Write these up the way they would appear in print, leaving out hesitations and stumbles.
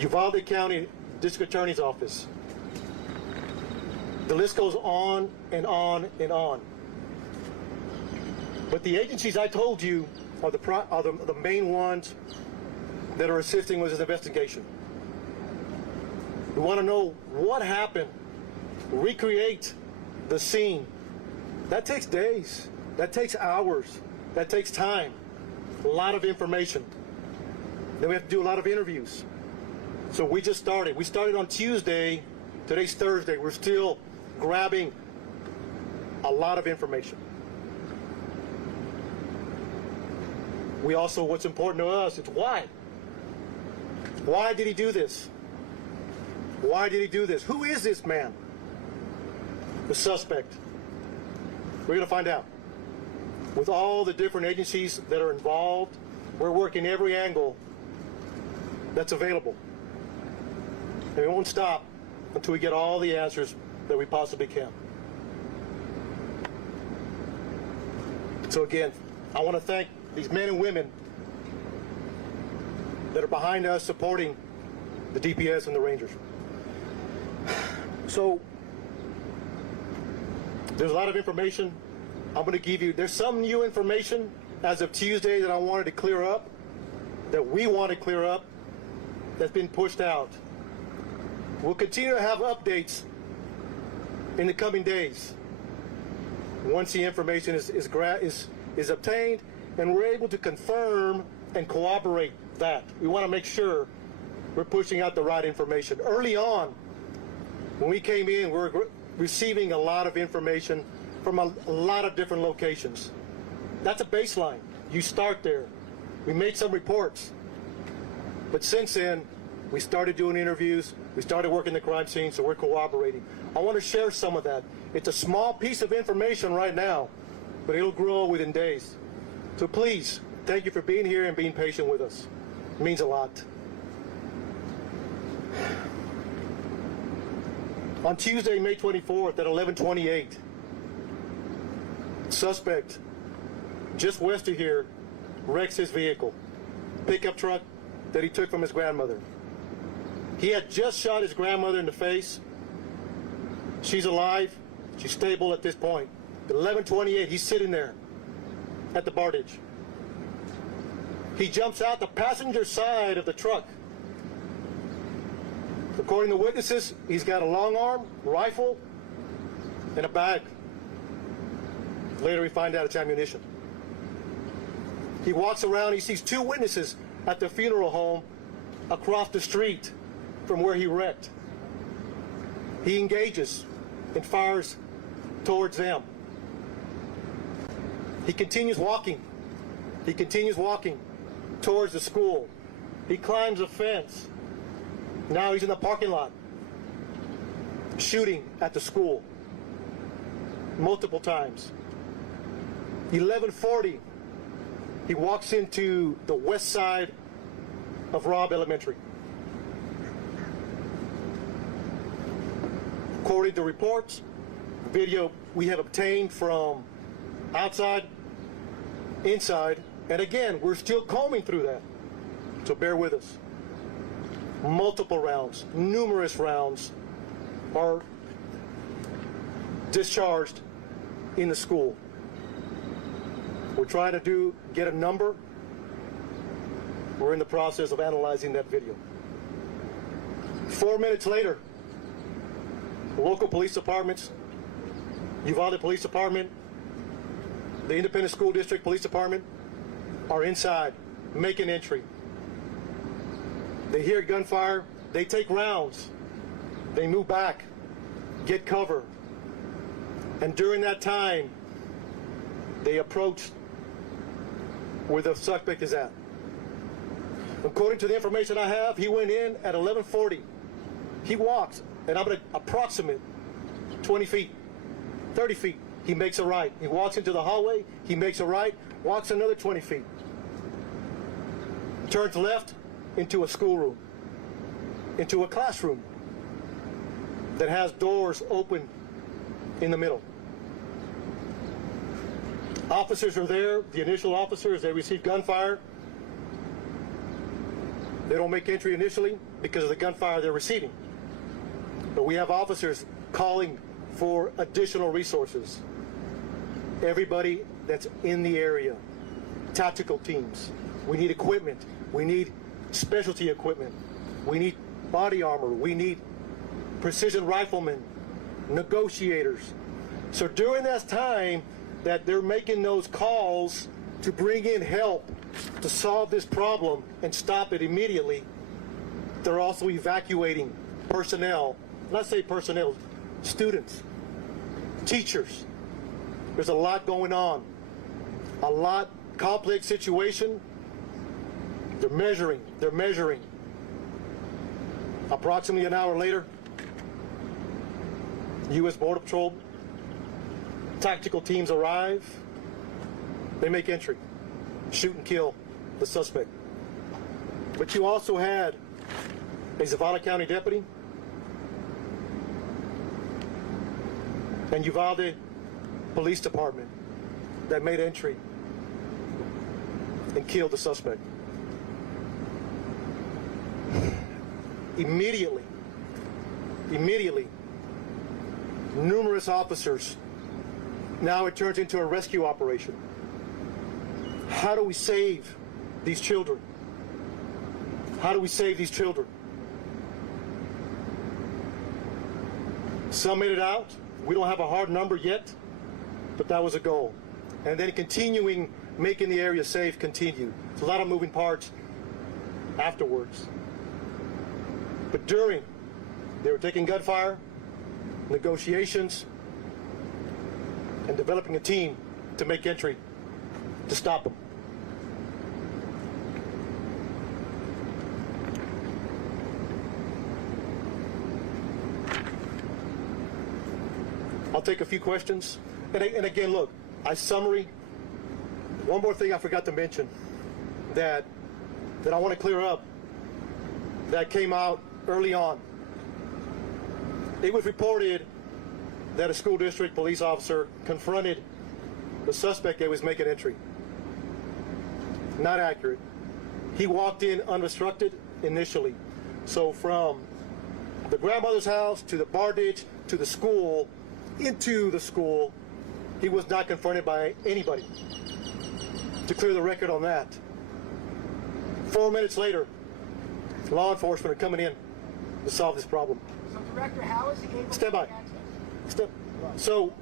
Uvalde County District Attorney's Office. The list goes on and on and on. But the agencies I told you are the main ones that are assisting with this investigation. We want to know what happened, recreate the scene. That takes days, that takes hours, that takes time, a lot of information. Then we have to do a lot of interviews. So we just started. We started on Tuesday, today's Thursday. We're still grabbing a lot of information. We also, what's important to us, it's why. Why did he do this? Why did he do this? Who is this man? The suspect. We're going to find out. With all the different agencies that are involved, we're working every angle that's available. And we won't stop until we get all the answers that we possibly can. So again, I want to thank these men and women that are behind us supporting the DPS and the Rangers. So there's a lot of information I'm going to give you. There's some new information as of Tuesday that I wanted to clear up, that we want to clear up, that's been pushed out. We'll continue to have updates in the coming days once the information is obtained and we're able to confirm and corroborate that. We want to make sure we're pushing out the right information. Early on, when we came in, we were receiving a lot of information from a lot of different locations. That's a baseline. You start there. We made some reports. But since then, we started doing interviews. We started working the crime scene, so we're cooperating. I want to share some of that. It's a small piece of information right now, but it'll grow within days. So please, thank you for being here and being patient with us. It means a lot. On Tuesday, May 24th at 11:28, suspect just west of here wrecks his vehicle, pickup truck that he took from his grandmother. He had just shot his grandmother in the face. She's alive. She's stable at this point. At 11:28, he's sitting there at the Bardage. He jumps out the passenger side of the truck. According to witnesses, he's got a long arm, rifle, and a bag. Later we find out it's ammunition. He walks around, he sees two witnesses at the funeral home across the street from where he wrecked. He engages and fires towards them. He continues walking. He continues walking towards the school. He climbs a fence. Now he's in the parking lot, shooting at the school multiple times. 11:40, he walks into the west side of Robb Elementary. According to reports, video we have obtained from outside, inside, and again, we're still combing through that, so bear with us. Multiple rounds, numerous rounds are discharged in the school. We're trying to get a number. We're in the process of analyzing that video. 4 minutes later, local police departments, Uvalde Police Department, the Independent School District Police Department are inside, making entry. They hear gunfire, they take rounds, they move back, get cover. And during that time, they approach where the suspect is at. According to the information I have, he went in at 11:40. He walks, and I'm going to approximate 20 feet, 30 feet. He makes a right. He walks into the hallway, he makes a right, walks another 20 feet. Turns left into a schoolroom, into a classroom that has doors open in the middle. Officers are there, the initial officers, they receive gunfire. They don't make entry initially because of the gunfire they're receiving. But we have officers calling for additional resources. Everybody that's in the area, tactical teams. We need equipment. We need specialty equipment. We need body armor. We need precision riflemen, negotiators. So during that time that they're making those calls to bring in help to solve this problem and stop it immediately, they're also evacuating personnel. Not say personnel, students, teachers. There's a lot going on. A lot complex situation. They're measuring. Approximately an hour later, U.S. Border Patrol tactical teams arrive. They make entry, shoot and kill the suspect. But you also had a Uvalde County deputy and Uvalde Police Department that made entry and killed the suspect. Immediately, numerous officers. Now it turns into a rescue operation. How do we save these children? How do we save these children? Some made it out. We don't have a hard number yet, but that was a goal. And then continuing, making the area safe, continue. It's a lot of moving parts afterwards. But during, they were taking gunfire, negotiations, and developing a team to make entry to stop them. I'll take a few questions. And again, look, summary. One more thing I forgot to mention that I want to clear up that came out early on. It was reported that a school district police officer confronted the suspect that was making entry. Not accurate. He walked in unobstructed initially. So from the grandmother's house to the bar ditch to the school, into the school, he was not confronted by anybody. To clear the record on that. 4 minutes later, law enforcement are coming in to solve this problem. So, Director, how is he able Stand by. to access? So,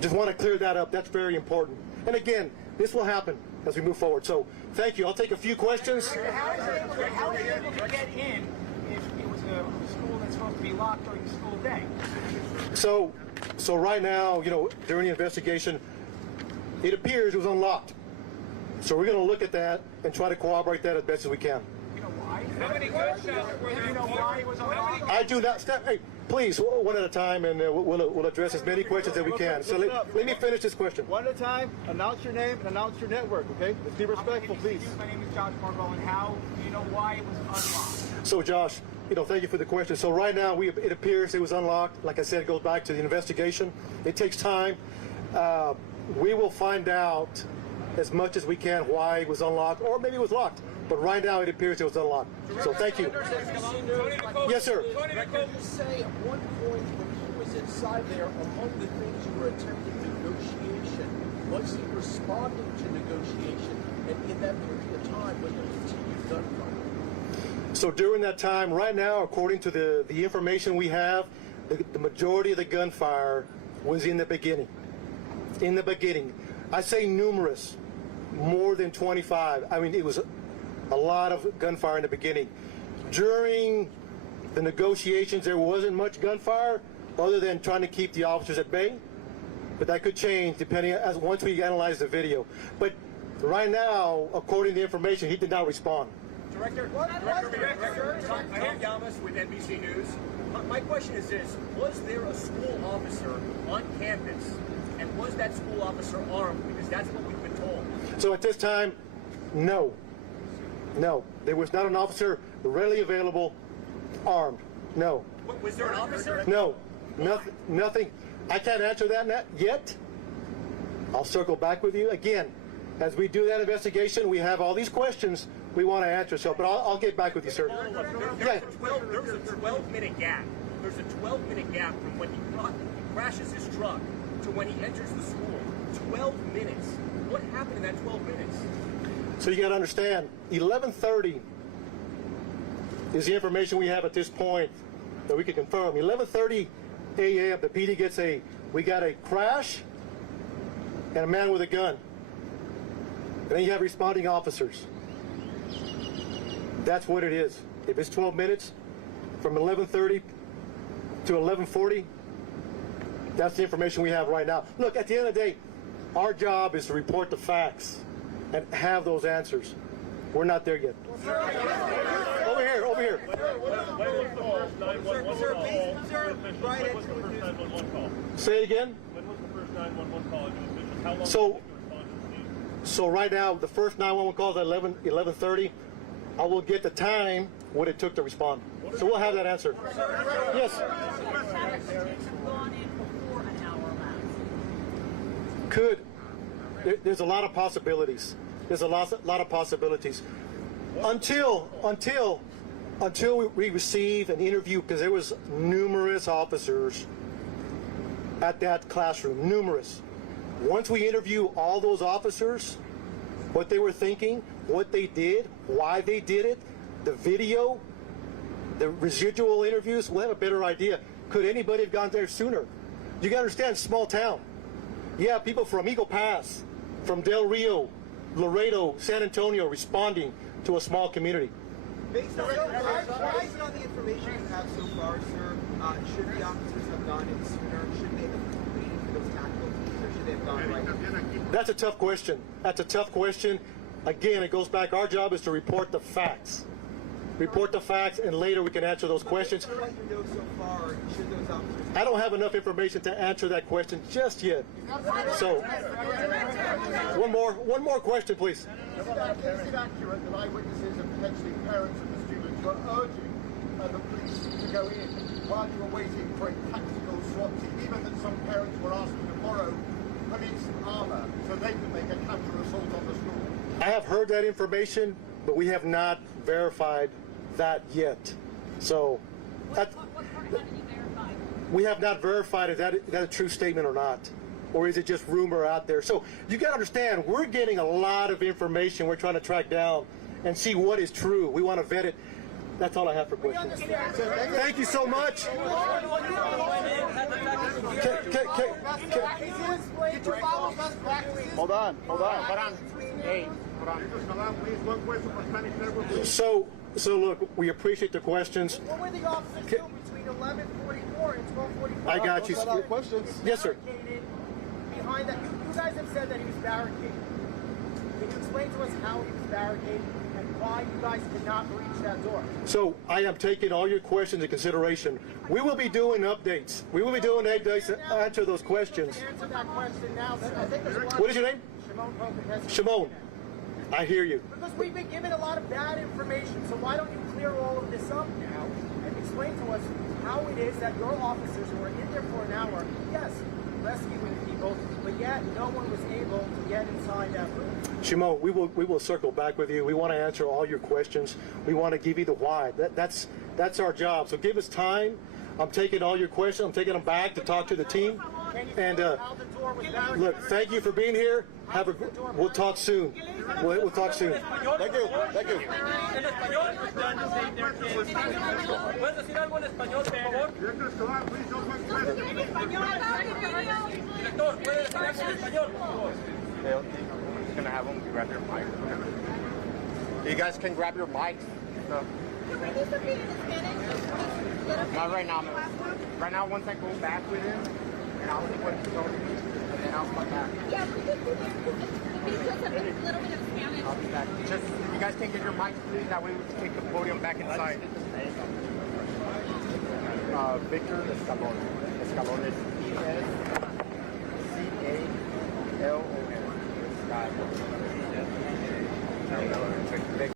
just want to clear that up. That's very important. And again, this will happen as we move forward. So, thank you. I'll take a few questions. Director, how is he able to get in if it was a school that's supposed to be locked during the school day? So right now, during the investigation, it appears it was unlocked. So we're going to look at that and try to corroborate that as best as we can. You know why? How many gunshots were there? You know why it was unlocked? I do not. Hey, please, one at a time, and we'll address as many questions as we can. So let me finish this question. One at a time. Announce your name and announce your network. Okay? Let's be respectful, please. My name is Josh Margot, and how do you know why it was unlocked? So, Josh, thank you for the question. So right now, it appears it was unlocked. Like I said, it goes back to the investigation. It takes time. We will find out as much as we can why it was unlocked, or maybe it was locked. But right now, it appears it was unlocked. So thank you. Yes, sir. Can you say at one point when he was inside there, among the things you were attempting negotiation, was he responding to negotiation? And in that period of time, was there continued gunfire? So during that time, right now, according to the information we have, the majority of the gunfire was in the beginning. In the beginning. I say numerous, more than 25. I mean, it was a lot of gunfire in the beginning. During the negotiations, there wasn't much gunfire other than trying to keep the officers at bay. But that could change depending once we analyze the video. But right now, according to the information, he did not respond. Director, I am Yamas with NBC News. My question is this: was there a school officer on campus, and was that school officer armed? Because that's what we've been told. So at this time, no. No, there was not an officer readily available, armed. No. Was there an officer? No, nothing. I can't answer that yet. I'll circle back with you again. As we do that investigation, we have all these questions we want to answer. So, but I'll get back with you, sir. Yeah. There's a 12-minute gap. There's a 12-minute gap from when he crashes his truck to when he enters the school. 12 minutes. What happened in that 12 minutes? So you got to understand, 11:30 is the information we have at this point that we can confirm. 11:30 a.m. the PD gets we got a crash and a man with a gun. And then you have responding officers. That's what it is. If it's 12 minutes, from 11:30 to 11:40, that's the information we have right now. Look, at the end of the day, our job is to report the facts and have those answers. We're not there yet. Over here, over here. Say it again. When was the first 911 call? How long did you respond to the scene? So right now, the first 911 call is at 11:30. I will get the time what it took to respond. So we'll have that answer. Yes. Could. There's a lot of possibilities. There's a lot of possibilities. Until we receive an interview, because there was numerous officers at that classroom, numerous. Once we interview all those officers, what they were thinking, what they did, why they did it, the video, the residual interviews, we'll have a better idea. Could anybody have gone there sooner? You gotta understand, small town. You have people from Eagle Pass, from Del Rio, Laredo, San Antonio responding to a small community. Based on the information you have so far, sir, should the officers have gone in sooner? Should they have waited for those tactical keys, or should they have gone right? That's a tough question. That's a tough question. Again, it goes back. Our job is to report the facts. Report the facts, and later we can answer those questions. Based on what you know so far, should those officers? I don't have enough information to answer that question just yet. So, one more question, please. Is it accurate that eyewitnesses and potentially parents of the students were urging the police to go in while you were waiting for a tactical SWAT team, even that some parents were asking to borrow police armor so they could make a counter assault on the school? I have heard that information, but we have not verified that yet. So, we have not verified is that a true statement or not, or is it just rumor out there? So you got to understand, we're getting a lot of information. We're trying to track down and see what is true. We want to vet it. That's all I have for questions. Thank you so much. Hold on. Hey, hold on. Just allow please one question for Spanish network. So look, we appreciate the questions. What were the officers doing between 11:44 and 12:45? I got you. Questions? Yes, sir. Behind that, you guys have said that he was barricaded. Can you explain to us how he was barricaded and why you guys could not reach that door? So I am taking all your questions into consideration. We will be doing updates. We will be doing updates to answer those questions. Answer that question now, sir. I think there's a lot What is your name? Shimon Pope. Shimon. I hear you. Because we've been given a lot of bad information, so why don't you clear all of this up now and explain to us how it is that your officers who were in there for an hour, yes, rescuing people, but yet no one was able to get inside that room. Shimon, we will circle back with you. We want to answer all your questions. We want to give you the why. That's our job. So give us time. I'm taking all your questions. I'm taking them back to talk to the team. And look, thank you for being here. We'll talk soon. We'll talk soon. Thank you. ¿Puedes decir algo en español, por favor? Director, ¿puede decir algo en español, por favor? He's gonna have them grab your mic. You guys can grab your mics. So. Not right now. Right now, once I go back with him, and I'll see what he's going to do, and then I'll come back. Yeah, we could do that because of a little bit of Spanish. I'll be back. Just, you guys can get your mics, please. That way we can take the podium back inside. Victor Escalon. Escalon is E-S-C-A-L-O-N.